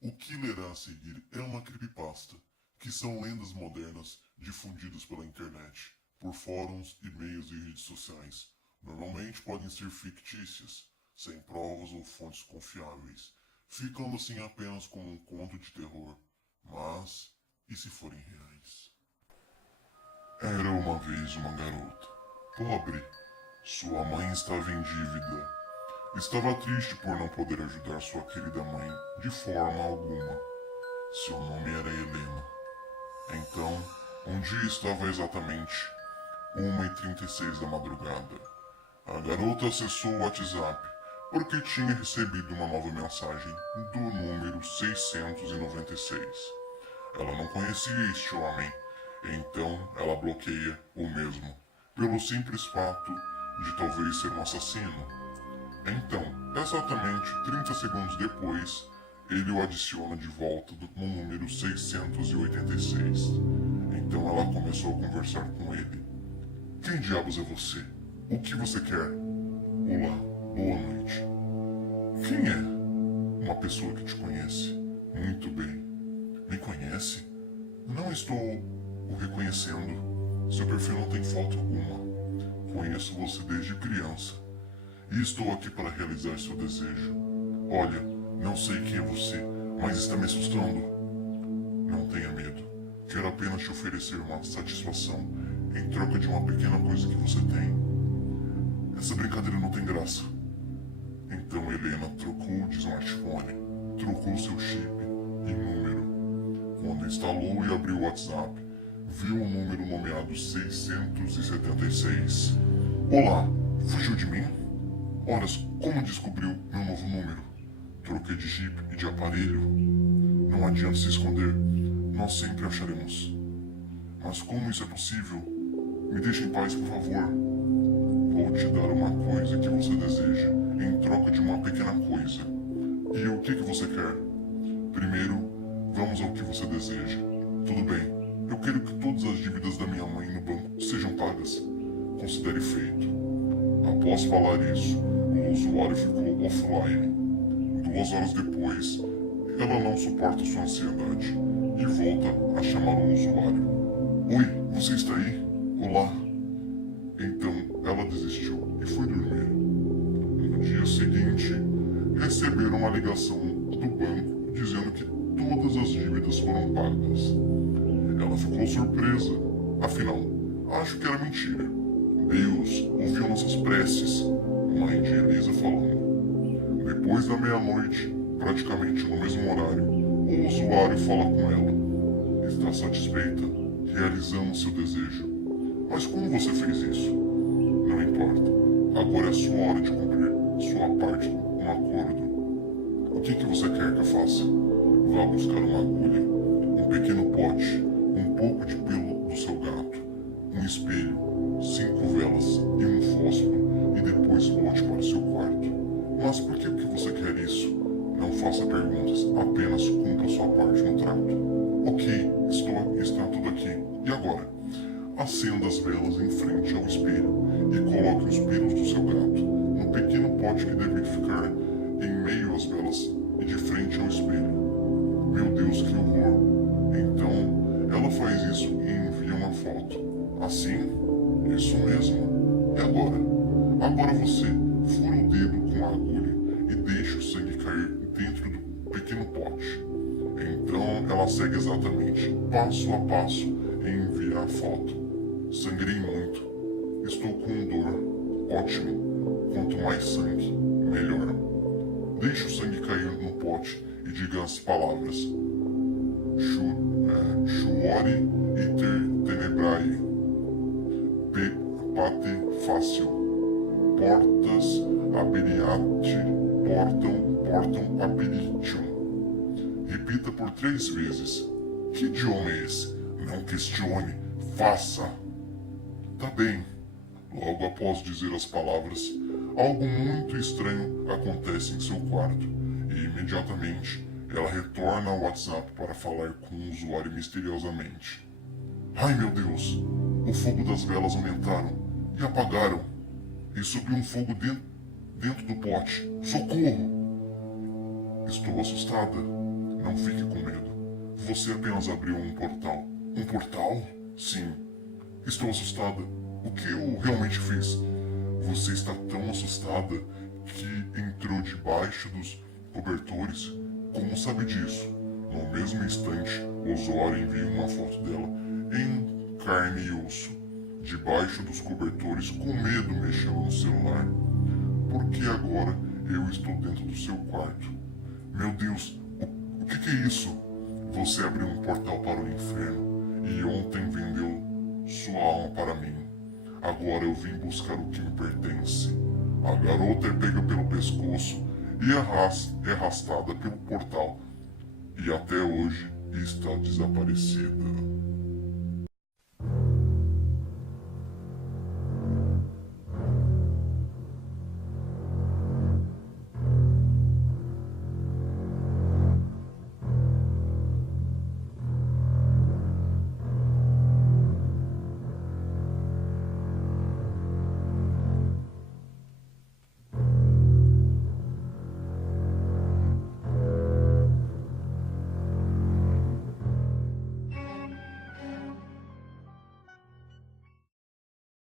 O que lerá a seguir é uma creepypasta, que são lendas modernas difundidas pela internet, por fóruns, e-mails e redes sociais. Normalmente podem ser fictícias, sem provas ou fontes confiáveis, ficando assim apenas como um conto de terror. Mas, e se forem reais? Era uma vez uma garota, pobre. Sua mãe estava em dívida. Estava triste por não poder ajudar sua querida mãe de forma alguma. Seu nome era Helena. Então, um dia estava exatamente 1h36 da madrugada. A garota acessou o WhatsApp porque tinha recebido uma nova mensagem do número 696. Ela não conhecia este homem, então ela bloqueia o mesmo, pelo simples fato de talvez ser um assassino. Então, exatamente 30 segundos depois, ele o adiciona de volta no número 686. Então ela começou a conversar com ele. Quem diabos é você? O que você quer? Olá, boa noite. Quem é? Uma pessoa que te conhece. Muito bem. Me conhece? Não estou o reconhecendo. Seu perfil não tem foto alguma. Conheço você desde criança. E estou aqui para realizar seu desejo. Olha, não sei quem é você, mas está me assustando. Não tenha medo. Quero apenas te oferecer uma satisfação em troca de uma pequena coisa que você tem. Essa brincadeira não tem graça. Então Helena trocou de smartphone, trocou seu chip e número. Quando instalou e abriu o WhatsApp, viu um número nomeado 676. Olá, fugiu de mim? Horas, como descobriu meu novo número? Troquei de chip e de aparelho. Não adianta se esconder, nós sempre acharemos. Mas como isso é possível? Me deixe em paz, por favor. Vou te dar uma coisa que você deseja, em troca de uma pequena coisa. E o que você quer? Primeiro, vamos ao que você deseja. Tudo bem, eu quero que todas as dívidas da minha mãe no banco sejam pagas. Considere feito. Após falar isso, o usuário ficou offline. 2 horas depois, ela não suporta sua ansiedade e volta a chamar o usuário. Oi, você está aí? Olá. Então ela desistiu e foi dormir. No dia seguinte, receberam uma ligação do banco dizendo que todas as dívidas foram pagas. Ela ficou surpresa. Afinal, acho que era mentira. Deus ouviu nossas preces, mãe de Elisa falando. Depois da meia-noite, praticamente no mesmo horário, o usuário fala com ela. Está satisfeita? Realizamos seu desejo. Mas como você fez isso? Não importa. Agora é sua hora de cumprir sua parte no acordo. O que você quer que eu faça? Vá buscar uma agulha, um pequeno pote, um pouco de pelo do seu gato, um espelho, 5 velas e um fósforo, e depois volte para o seu quarto. Mas por que você quer isso? Não faça perguntas, apenas cumpra sua parte no trato. Ok, está tudo aqui. E agora? Acenda as velas em frente ao espelho e coloque os pelos do seu gato no pequeno pote que deve ficar em meio às velas e de frente ao espelho. Meu Deus, que horror! Então, ela faz isso e envia uma foto. Assim? Isso mesmo. E agora? Agora você fura o dedo com a agulha e deixa o sangue cair dentro do pequeno pote. Então ela segue exatamente, passo a passo, em enviar a foto. Sangrei muito. Estou com dor. Ótimo. Quanto mais sangue, melhor. Deixe o sangue cair no pote e diga as palavras. Shuori iter tenebrae. Pate fácil. Portas aberiate. Portam aperitium. Repita por 3 vezes. Que idioma é esse? Não questione. Faça. Tá bem. Logo após dizer as palavras, algo muito estranho acontece em seu quarto e imediatamente ela retorna ao WhatsApp para falar com o usuário misteriosamente. Ai meu Deus! O fogo das velas aumentaram e apagaram. E subiu um fogo dentro do pote. Socorro! Estou assustada. Não fique com medo. Você apenas abriu um portal. Um portal? Sim. Estou assustada. O que eu realmente fiz? Você está tão assustada que entrou debaixo dos cobertores. Como sabe disso? No mesmo instante, Osório envia uma foto dela em carne e osso, debaixo dos cobertores, com medo mexendo no celular. Porque agora eu estou dentro do seu quarto. Meu Deus, o que é isso? Você abriu um portal para o inferno e ontem vendeu sua alma para mim. Agora eu vim buscar o que me pertence. A garota é pega pelo pescoço e é arrastada pelo portal. E até hoje está desaparecida.